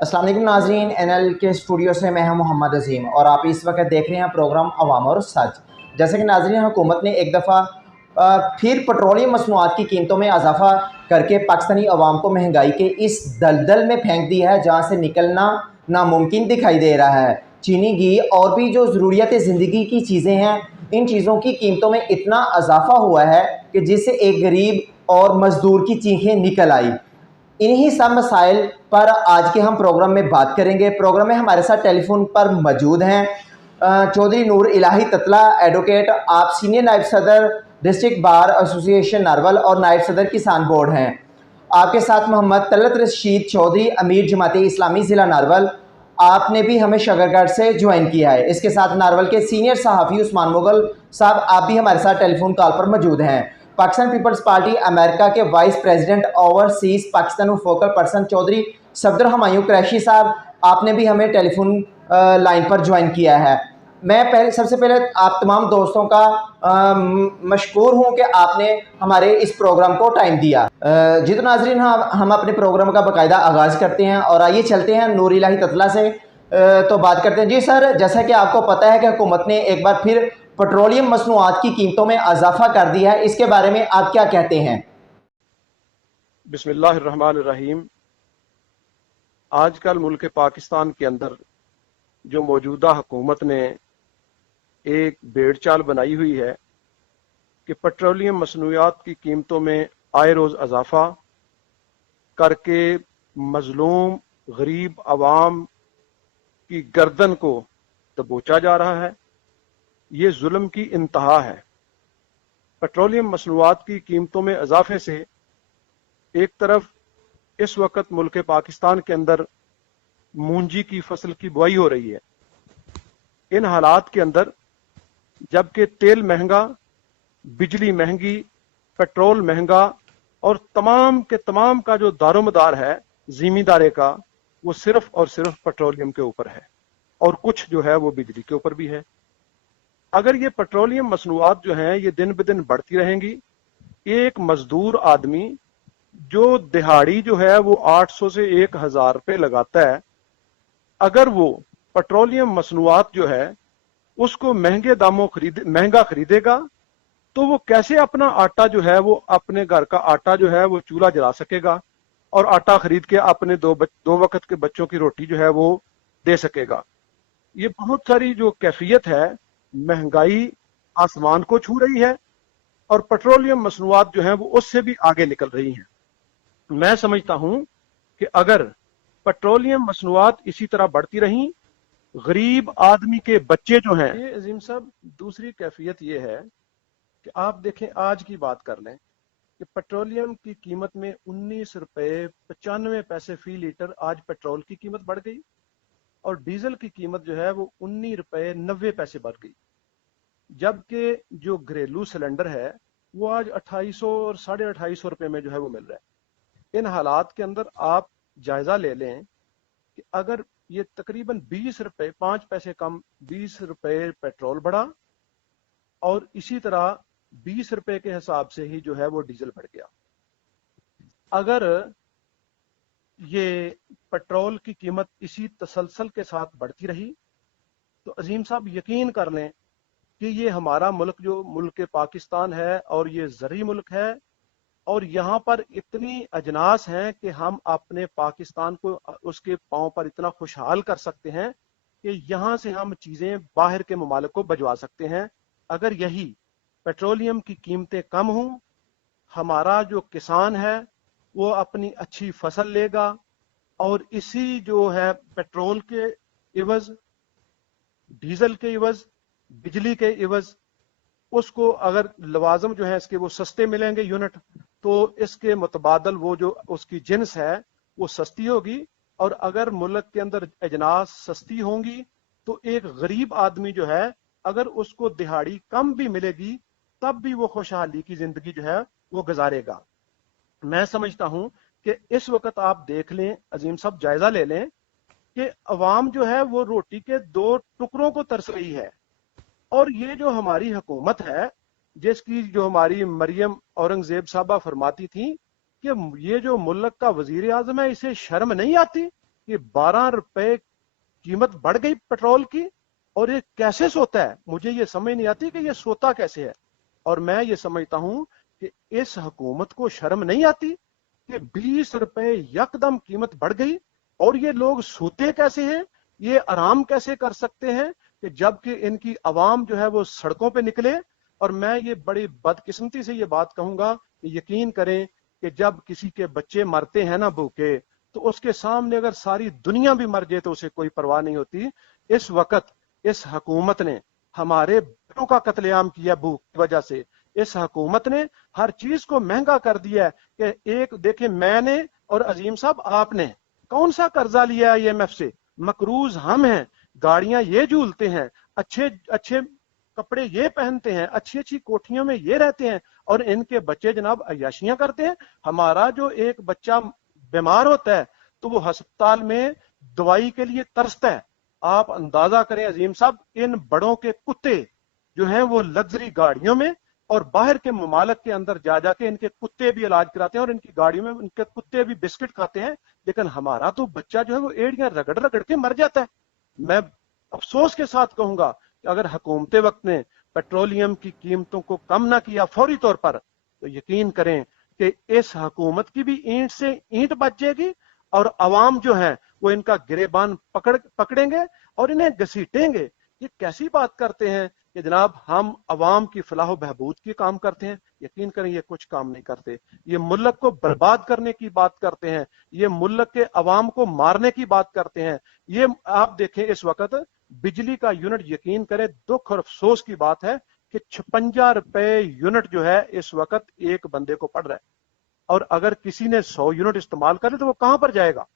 अस्सलाम वालेकुम नाज़रीन, एनएल के स्टूडियो से मैं हूं मोहम्मद अजीम और आप इस वक्त देख रहे हैं प्रोग्राम अवाम और सच। जैसे कि नाज़रीन, हुकूमत ने एक दफ़ा फिर पेट्रोलियम मसनूआत की कीमतों में इजाफा करके पाकिस्तानी अवाम को महंगाई के इस दलदल में फेंक दिया है जहां से निकलना नामुमकिन दिखाई दे रहा है। चीनी, घी और भी जो ज़रूरियत ज़िंदगी की चीज़ें हैं, इन चीज़ों की कीमतों में इतना इजाफा हुआ है कि जिससे एक गरीब और मज़दूर की चीखें निकल आई। इन्हीं सब मसाइल पर आज के हम प्रोग्राम में बात करेंगे। प्रोग्राम में हमारे साथ टेलीफोन पर मौजूद हैं चौधरी नूर इलाही ततला, एडवोकेट, आप सीनियर नायब सदर डिस्ट्रिक्ट बार एसोसिएशन नारवल और नायब सदर किसान बोर्ड हैं। आपके साथ मोहम्मद तलत रशीद चौधरी, अमीर जमात इस्लामी ज़िला नारवल, आपने भी हमें शगरगढ़ से ज्वाइन किया है। इसके साथ नारवल के सीनियर सहाफ़ी उस्मान मुगल साहब, आप भी हमारे साथ टेलीफोन कॉल पर मौजूद हैं। पाकिस्तान पीपल्स पार्टी अमेरिका के vice president overseas Pakistan focal person Chaudhry Safdar Humayun Qureshi sahab, आपने भी हमें टेलीफोन लाइन पर ज्वाइन किया है। मैं सबसे पहले आप तमाम दोस्तों का मशकूर हूं कि आपने हमारे इस प्रोग्राम को टाइम दिया। जी तो नाजरीन, हम अपने प्रोग्राम का बाकायदा आगाज़ करते हैं और आइए चलते हैं नूर इलाही ततला से तो बात करते हैं। जी सर, जैसा कि आपको पता है कि हुकूमत ने एक बार फिर पेट्रोलियम मसनूआत की कीमतों में इजाफा कर दिया है, इसके बारे में आप क्या कहते हैं? बिस्मिल्लाहिर्रहमानिर्रहीम। आजकल मुल्क पाकिस्तान के अंदर जो मौजूदा हुकूमत ने एक भेड़ चाल बनाई हुई है कि पेट्रोलियम मसनूआत की कीमतों में आए रोज़ इजाफा करके मजलूम गरीब आवाम की गर्दन को दबोचा जा रहा है। ये जुल्म की इंतहा है। पेट्रोलियम मसनूआत की कीमतों में इजाफे से एक तरफ इस वक्त मुल्क पाकिस्तान के अंदर मूंजी की फसल की बुआई हो रही है। इन हालात के अंदर जबकि तेल महंगा, बिजली महंगी, पेट्रोल महंगा और तमाम के तमाम का जो दारोमदार है जिम्मेदारे का, वो सिर्फ और सिर्फ पेट्रोलियम के ऊपर है और कुछ जो है वो बिजली के ऊपर भी है। अगर ये पेट्रोलियम मसनूआत जो हैं ये दिन ब दिन बढ़ती रहेंगी, एक मजदूर आदमी जो दिहाड़ी जो है वो 800 से 1000 रुपये लगाता है, अगर वो पेट्रोलियम मसनूआत जो है उसको महंगा खरीदेगा तो वो कैसे अपना आटा जो है वो अपने घर का आटा जो है वो चूल्हा जला सकेगा और आटा खरीद के अपने दो वक्त के बच्चों की रोटी जो है वो दे सकेगा। ये बहुत सारी जो कैफियत है, महंगाई आसमान को छू रही है और पेट्रोलियम मसनूआत जो है वो उससे भी आगे निकल रही हैं। मैं समझता हूं कि अगर पेट्रोलियम मसनूआत इसी तरह बढ़ती रहीं, गरीब आदमी के बच्चे जो हैं, ये अजीम साहब दूसरी कैफियत ये है कि आप देखें, आज की बात कर लें कि पेट्रोलियम की कीमत में 19 रुपए 95 पैसे फी लीटर आज पेट्रोल की कीमत बढ़ गई और डीजल की कीमत जो है वो 19 रुपए 90 पैसे बढ़ गई। जबकि जो घरेलू सिलेंडर है वो आज 2800 और 2850 रुपए में जो है वो मिल रहा है। इन हालात के अंदर आप जायजा ले लें कि अगर ये तकरीबन 20 रुपए 5 पैसे कम 20 रुपए पेट्रोल बढ़ा और इसी तरह 20 रुपए के हिसाब से ही जो है वो डीजल बढ़ गया। अगर ये पेट्रोल की कीमत इसी तसलसल के साथ बढ़ती रही तो अजीम साहब यकीन कर लें कि ये हमारा मुल्क जो मुल्क पाकिस्तान है और ये ज़री मुल्क है और यहाँ पर इतनी अजनास हैं कि हम अपने पाकिस्तान को उसके पांव पर इतना खुशहाल कर सकते हैं कि यहाँ से हम चीज़ें बाहर के ममालिक को भिजवा सकते हैं। अगर यही पेट्रोलियम की कीमतें कम हों, हमारा जो किसान है वो अपनी अच्छी फसल लेगा और इसी जो है पेट्रोल के इवज, डीजल के इवज, बिजली के इवज उसको अगर लवाजम जो है इसके वो सस्ते मिलेंगे यूनिट, तो इसके मुतबादल वो जो उसकी जिन्स है वो सस्ती होगी और अगर मुल्क के अंदर अजनास सस्ती होंगी तो एक गरीब आदमी जो है अगर उसको दिहाड़ी कम भी मिलेगी तब भी वो खुशहाली की जिंदगी जो है वो गुजारेगा। मैं समझता हूं कि इस वक्त आप देख लें अजीम साहब, जायजा ले लें कि अवाम जो है वो रोटी के दो टुकड़ों को तरस रही है और ये जो हमारी हुकूमत है, जिसकी जो हमारी मरियम औरंगजेब साहबा फरमाती थी कि ये जो मुल्क का वजीर आजम है इसे शर्म नहीं आती कि 12 रुपए कीमत बढ़ गई पेट्रोल की, और ये कैसे सोता है, मुझे ये समझ नहीं आती कि ये सोता कैसे है। और मैं ये समझता हूं कि इस हुकूमत को शर्म नहीं आती कि 20 रुपए यकदम कीमत बढ़ गई, और ये लोग सोते कैसे हैं, ये आराम कैसे कर सकते हैं, कि जबकि इनकी आवाम जो है वो सड़कों पे निकले। और मैं ये बड़ी बदकिस्मती से ये बात कहूंगा कि यकीन करें कि जब किसी के बच्चे मरते हैं ना भूखे, तो उसके सामने अगर सारी दुनिया भी मर जाए तो उसे कोई परवाह नहीं होती। इस वक्त इस हुकूमत ने हमारे बच्चों का कत्लेआम किया भूख की वजह से। इस हुकूमत ने हर चीज को महंगा कर दिया है कि एक देखें, मैंने और अजीम साहब आपने कौन सा कर्जा लिया है IMF से, मकरूज हम हैं, गाड़ियां ये झूलते हैं, अच्छे अच्छे कपड़े ये पहनते हैं, अच्छी अच्छी कोठियों में ये रहते हैं, और इनके बच्चे जनाब अय्याशियां करते हैं। हमारा जो एक बच्चा बीमार होता है तो वो अस्पताल में दवाई के लिए तरसता है। आप अंदाजा करें अजीम साहब, इन बड़ों के कुत्ते जो हैं वो लग्जरी गाड़ियों में और बाहर के ममालिक के अंदर जा जाके इनके कुत्ते भी इलाज कराते हैं, और इनकी गाड़ियों में इनके कुत्ते भी बिस्किट खाते हैं। लेकिन हमारा तो बच्चा जो है वो एड़ियां रगड़ रगड़ के मर जाता है। मैं अफसोस के साथ कहूंगा कि अगर हुकूमत वक्त ने पेट्रोलियम की कीमतों को कम ना किया फौरी तौर पर, तो यकीन करें कि इस हुकूमत की भी ईंट से ईंट बच जाएगी, और अवाम जो है वो इनका गिरेबान पकड़ेंगे और इन्हें घसीटेंगे। ये कैसी बात करते हैं कि जनाब हम अवाम की फलाह बहबूद की काम करते हैं। यकीन करें ये कुछ काम नहीं करते, ये मुल्क को बर्बाद करने की बात करते हैं, ये मुल्क के अवाम को मारने की बात करते हैं। ये आप देखें इस वक्त बिजली का यूनिट, यकीन करें दुख और अफसोस की बात है कि 56 रुपए यूनिट जो है इस वक्त एक बंदे को पड़ रहा है, और अगर किसी ने 100 यूनिट इस्तेमाल करे तो वो कहां पर जाएगा।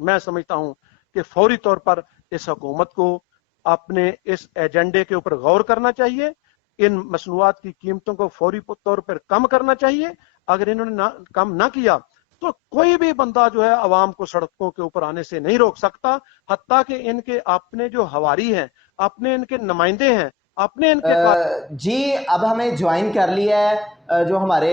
मैं समझता हूं कि फौरी तौर पर इस हुकूमत को अपने इस एजेंडे के ऊपर गौर करना चाहिए, इन मसनूआत की कीमतों को फौरी तौर पर कम करना चाहिए। अगर इन्होंने कम ना किया तो कोई भी बंदा जो है अवाम को सड़कों के ऊपर आने से नहीं रोक सकता, हत्ता कि इनके अपने जो हवारी हैं, अपने इनके नुमाइंदे हैं, अपने इनके जी अब हमें ज्वाइन कर लिया है जो हमारे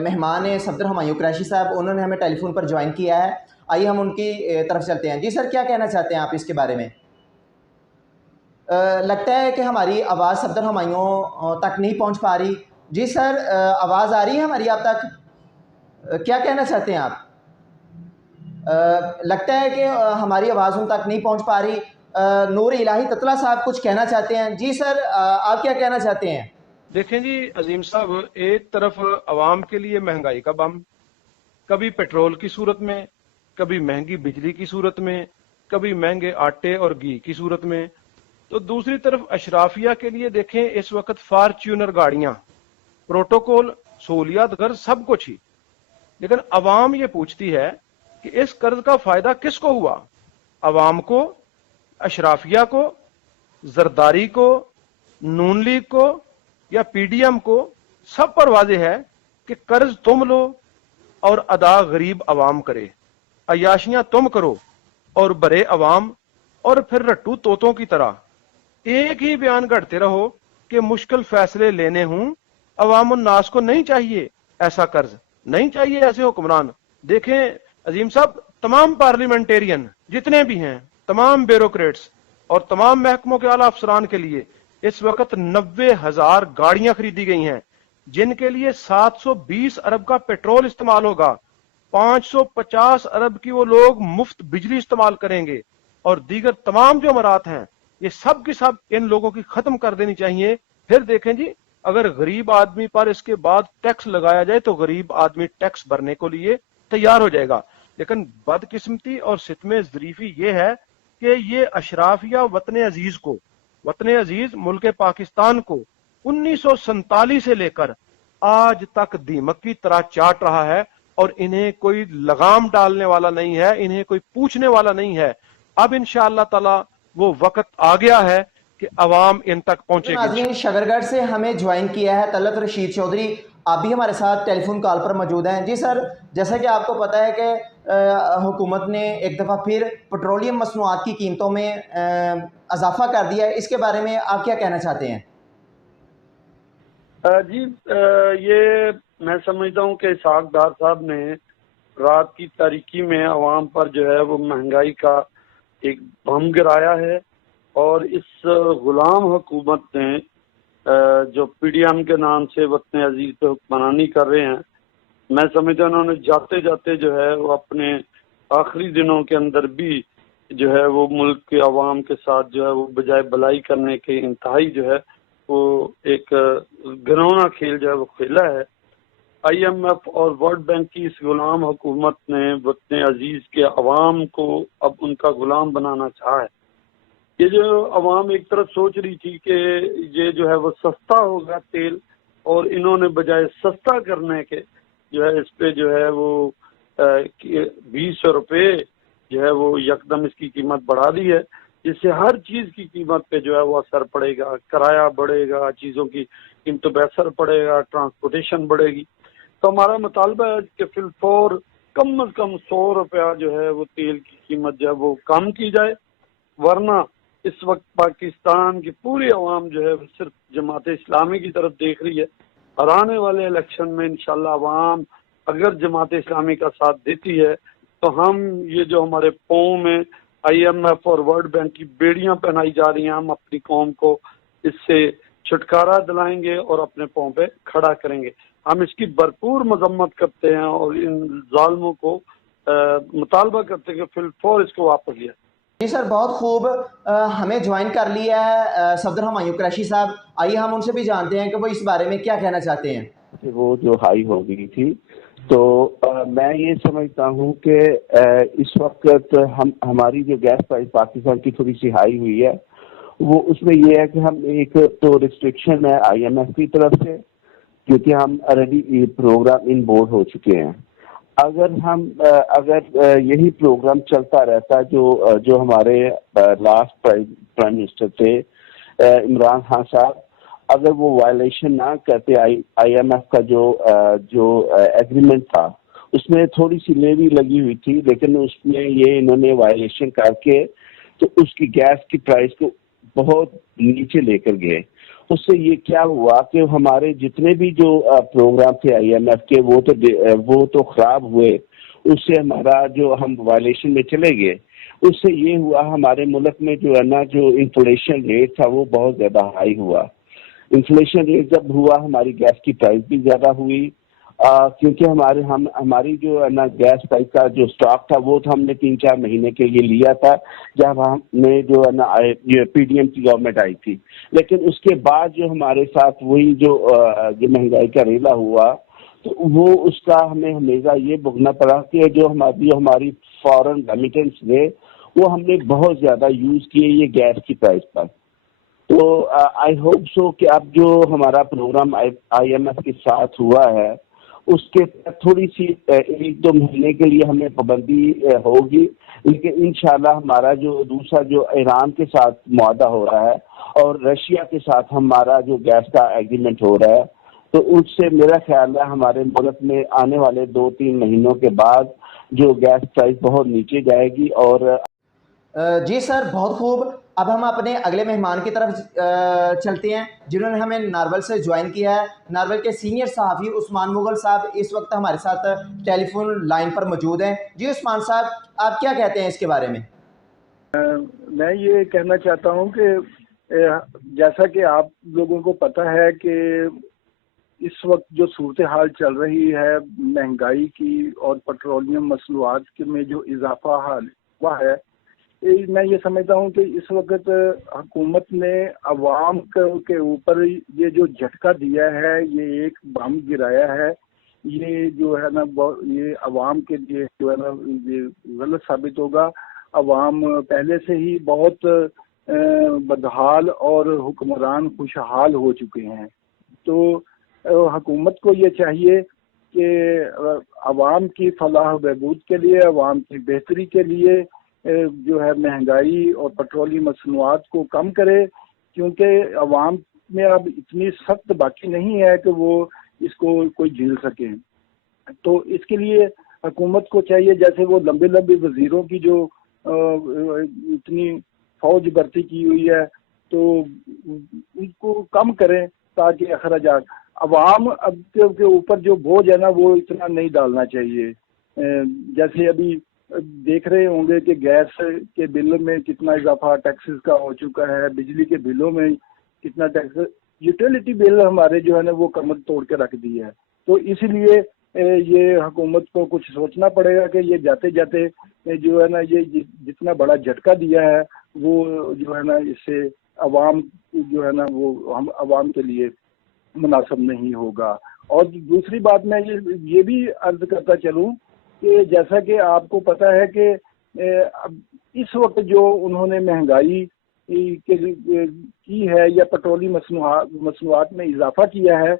मेहमान हैं सफदर हुमायूं कुरैशी साहब, उन्होंने हमें टेलीफोन पर ज्वाइन किया है। आइए हम उनकी तरफ चलते हैं। जी सर, क्या कहना चाहते हैं आप इसके बारे में? लगता है कि हमारी आवाज़ सफदर हुमायूं तक नहीं पहुंच पा रही। जी सर, आवाज़ आ रही है हमारी आप तक? क्या कहना चाहते हैं आप? लगता है कि हमारी आवाज़ उन तक नहीं पहुंच पा रही। नूर इलाही ततला साहब कुछ कहना चाहते हैं। जी सर, आप क्या कहना चाहते हैं? देखें जी अजीम साहब, एक तरफ अवाम के लिए महंगाई का बम, कभी पेट्रोल की सूरत में, कभी महंगी बिजली की सूरत में, कभी महंगे आटे और घी की सूरत में, तो दूसरी तरफ अशराफिया के लिए देखें इस वक्त फॉर्च्यूनर गाड़ियां, प्रोटोकॉल, सहूलियात, घर, सब कुछ ही। लेकिन अवाम ये पूछती है कि इस कर्ज का फायदा किसको हुआ? अवाम को, अशराफिया को, जरदारी को, नून लीग को या PDM को? सब पर वाज़ेह है कि कर्ज तुम लो और अदा गरीब अवाम करे, अयाशियां तुम करो और बरे अवाम, और फिर रट्टू तोतों की तरह एक ही बयान करते रहो कि मुश्किल फैसले लेने हूं। अवाम उन्नास को नहीं चाहिए ऐसा कर्ज, नहीं चाहिए ऐसे हुक्मरान। देखें अजीम साहब, तमाम पार्लियामेंटेरियन जितने भी हैं, तमाम ब्यूरोक्रेट्स और तमाम महकमों के आला अफसरान के लिए इस वक्त 90,000 गाड़ियां खरीदी गई हैं, जिनके लिए 720 अरब का पेट्रोल इस्तेमाल होगा, 550 अरब की वो लोग मुफ्त बिजली इस्तेमाल करेंगे, और दीगर तमाम जो अमरात हैं ये सब की सब इन लोगों की खत्म कर देनी चाहिए। फिर देखें जी, अगर गरीब आदमी पर इसके बाद टैक्स लगाया जाए तो गरीब आदमी टैक्स भरने को लिए तैयार हो जाएगा। लेकिन बदकिस्मती और सितमे ज़रीफी ये है कि ये अशराफिया वतन अजीज को, वतन अजीज मुल्क पाकिस्तान को 1947 से लेकर आज तक दीमक की तरह चाट रहा है, और इन्हें कोई लगाम डालने वाला नहीं है, इन्हें कोई पूछने वाला नहीं है। अब इंशाअल्लाह ताला वो वक्त आ गया है कि अवाम इन तक पहुंचेगी। नाज़रीन, शकरगढ़ से हमें ज्वाइन किया है तलत रशीद चौधरी, आप भी हमारे साथ टेलीफोन कॉल पर मौजूद हैं। जी सर, जैसा कि आपको पता है कि हुकूमत ने एक दफ़ा फिर पेट्रोलियम मसनूआत की कीमतों में इजाफा कर दिया है, इसके बारे में आप क्या कहना चाहते हैं? जी, ये मैं समझता हूँ कि इसहाक डार साहब ने رات کی تاریکی میں عوام پر جو ہے وہ مہنگائی کا ایک بم گرایا ہے، اور اس غلام حکومت نے جو پی ڈی ایم کے نام سے وطن عزیز پہ حکمرانی کر رہے ہیں، میں سمجھتا ہوں انہوں نے جاتے جاتے جو ہے وہ اپنے آخری دنوں کے اندر بھی جو ہے وہ ملک کے عوام کے ساتھ جو ہے وہ بجائے بلائی کرنے کے انتہائی جو ہے وہ ایک گھنونا کھیل جو ہے وہ کھیلا ہے۔ آئی ایم ایف اور ورلڈ بینک کی اس غلام حکومت نے وطن عزیز کے عوام کو اب ان کا غلام بنانا چاہا ہے۔ یہ جو عوام ایک طرف سوچ رہی تھی کہ یہ جو ہے وہ سستا ہوگا تیل، اور انہوں نے بجائے سستا کرنے کے جو ہے اس پہ جو ہے وہ 20 روپے جو ہے وہ یکدم اس کی قیمت بڑھا دی ہے، جس سے ہر چیز کی قیمت پہ جو ہے وہ اثر پڑے گا، کرایہ بڑھے گا، چیزوں کی قیمتوں پہ اثر پڑے گا، ٹرانسپورٹیشن بڑھے گی۔ تو ہمارا مطالبہ ہے کہ فی الفور کم از کم 100 روپیہ جو ہے وہ تیل کی قیمت جو ہے وہ کم کی جائے، ورنہ اس وقت پاکستان کی پوری عوام جو ہے صرف جماعت اسلامی کی طرف دیکھ رہی ہے، اور آنے والے الیکشن میں انشاءاللہ عوام اگر جماعت اسلامی کا ساتھ دیتی ہے تو ہم یہ جو ہمارے پاؤں میں آئی ایم ایف اور ورلڈ بینک کی بیڑیاں پہنائی جا رہی ہیں، ہم اپنی قوم کو اس سے چھٹکارا دلائیں گے اور اپنے پاؤں پہ کھڑا کریں گے۔ ہم اس کی بھرپور مذمت کرتے ہیں اور ان ظالموں کو مطالبہ کرتے ہیں کہ فی الفور اس کو واپس لیا۔ جی سر، بہت خوب۔ ہمیں جوائن کر لیا ہے صدر ہمایوں قریشی صاحب، آئیے ہم ان سے بھی جانتے ہیں کہ وہ اس بارے میں کیا کہنا چاہتے ہیں۔ وہ جو ہائی ہو گئی تھی، تو میں یہ سمجھتا ہوں کہ اس وقت ہماری جو گیس پرائز پاکستان کی تھوڑی سی ہائی ہوئی ہے، وہ اس میں یہ ہے کہ ہم ایک تو ریسٹرکشن ہے آئی ایم ایف کی طرف سے، کیونکہ ہم آلریڈی پروگرام ان بورڈ ہو چکے ہیں۔ اگر یہی پروگرام چلتا رہتا جو ہمارے لاسٹ پرائم منسٹر تھے عمران خان صاحب، اگر وہ وائلیشن نہ کرتے آئی ایم ایف کا جو ایگریمنٹ تھا، اس میں تھوڑی سی لیوی لگی ہوئی تھی، لیکن اس میں یہ انہوں نے وائلیشن کر کے تو اس کی گیس کی پرائز کو بہت نیچے لے کر گئے۔ اس سے یہ کیا ہوا کہ ہمارے جتنے بھی جو پروگرام تھے آئی ایم ایف کے وہ تو خراب ہوئے، اس سے ہمارا جو ہم وائلیشن میں چلے گئے، اس سے یہ ہوا ہمارے ملک میں جو ہے نا جو انفلیشن ریٹ تھا وہ بہت زیادہ ہائی ہوا۔ انفلیشن ریٹ جب ہوا ہماری گیس کی پرائز بھی زیادہ ہوئی، کیونکہ ہماری جو ہے نا گیس پرائز کا جو اسٹاک تھا وہ تو ہم نے 3-4 مہینے کے لیے لیا تھا جب ہم نے جو ہے نا پی ڈی ایم کی گورنمنٹ آئی تھی، لیکن اس کے بعد جو ہمارے ساتھ وہی جو مہنگائی کا ریلا ہوا، تو وہ اس کا ہمیں ہمیشہ یہ بھگتنا پڑا کہ جو ہماری فارن ریمیٹنس تھے وہ ہم نے بہت زیادہ یوز کیے یہ گیس کی پرائز پر۔ تو آئی ہوپ سو کہ اب جو ہمارا پروگرام آئی ایم ایف کے ساتھ ہوا ہے اس کے تھوڑی سی 1-2 مہینے کے لیے ہمیں پابندی ہوگی، لیکن انشاءاللہ ہمارا جو دوسرا جو ایران کے ساتھ معاہدہ ہو رہا ہے اور رشیا کے ساتھ ہمارا جو گیس کا ایگریمنٹ ہو رہا ہے، تو اس سے میرا خیال ہے ہمارے ملک میں آنے والے 2-3 مہینوں کے بعد جو گیس پرائز بہت نیچے جائے گی۔ اور جی سر، بہت خوب۔ اب ہم اپنے اگلے مہمان کی طرف چلتے ہیں جنہوں نے ہمیں نارول سے جوائن کیا ہے۔ نارول کے سینئر صحافی عثمان مغل صاحب اس وقت ہمارے ساتھ ٹیلی فون لائن پر موجود ہیں۔ جی عثمان صاحب، آپ کیا کہتے ہیں اس کے بارے میں؟ میں یہ کہنا چاہتا ہوں کہ جیسا کہ آپ لوگوں کو پتہ ہے کہ اس وقت جو صورتحال چل رہی ہے مہنگائی کی اور پیٹرولیم مصنوعات میں جو اضافہ حال ہوا ہے، میں یہ سمجھتا ہوں کہ اس وقت حکومت نے عوام کے اوپر یہ جو جھٹکا دیا ہے، یہ ایک بم گرایا ہے، یہ جو ہے نا یہ عوام کے لیے جو ہے نا یہ غلط ثابت ہوگا۔ عوام پہلے سے ہی بہت بدحال اور حکمران خوشحال ہو چکے ہیں، تو حکومت کو یہ چاہیے کہ عوام کی فلاح و بہبود کے لیے، عوام کی بہتری کے لیے جو ہے مہنگائی اور پیٹرولی مصنوعات کو کم کرے، کیونکہ عوام میں اب اتنی سخت باقی نہیں ہے کہ وہ اس کو کوئی جھیل سکے۔ تو اس کے لیے حکومت کو چاہیے جیسے وہ لمبے وزیروں کی جو اتنی فوج بھرتی کی ہوئی ہے تو ان کو کم کریں تاکہ اخراجات عوام اب کے اوپر جو بوجھ ہے نا وہ اتنا نہیں ڈالنا چاہیے۔ جیسے ابھی دیکھ رہے ہوں گے کہ گیس کے بل میں کتنا اضافہ ٹیکسز کا ہو چکا ہے، بجلی کے بلوں میں کتنا ٹیکس، یوٹیلیٹی بل ہمارے جو ہے نا وہ کمر توڑ کے رکھ دی ہے. تو اس لیے یہ حکومت کو کچھ سوچنا پڑے گا کہ یہ جاتے جاتے جو ہے نا یہ جتنا بڑا جھٹکا دیا ہے وہ جو ہے نا اس سے عوام جو ہے نا وہ ہم عوام کے لیے مناسب نہیں ہوگا. اور دوسری بات میں یہ بھی عرض کرتا چلوں کہ جیسا کہ آپ کو پتہ ہے کہ اس وقت جو انہوں نے مہنگائی کی ہے یا پیٹرولی مصنوعات میں اضافہ کیا ہے،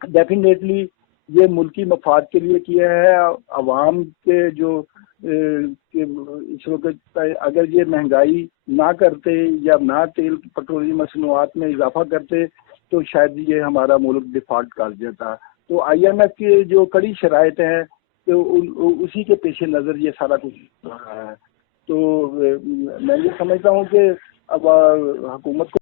ڈیفینیٹلی یہ ملکی مفاد کے لیے کیا ہے. عوام کے جو اس وقت اگر یہ مہنگائی نہ کرتے یا نہ تیل پیٹرولی مصنوعات میں اضافہ کرتے تو شاید یہ ہمارا ملک ڈیفالٹ کر جاتا. تو آئی ایم ایف کی جو کڑی شرائط ہیں تو اسی کے پیش نظر یہ سارا کچھ ہو رہا ہے. تو میں یہ سمجھتا ہوں کہ اب حکومت کو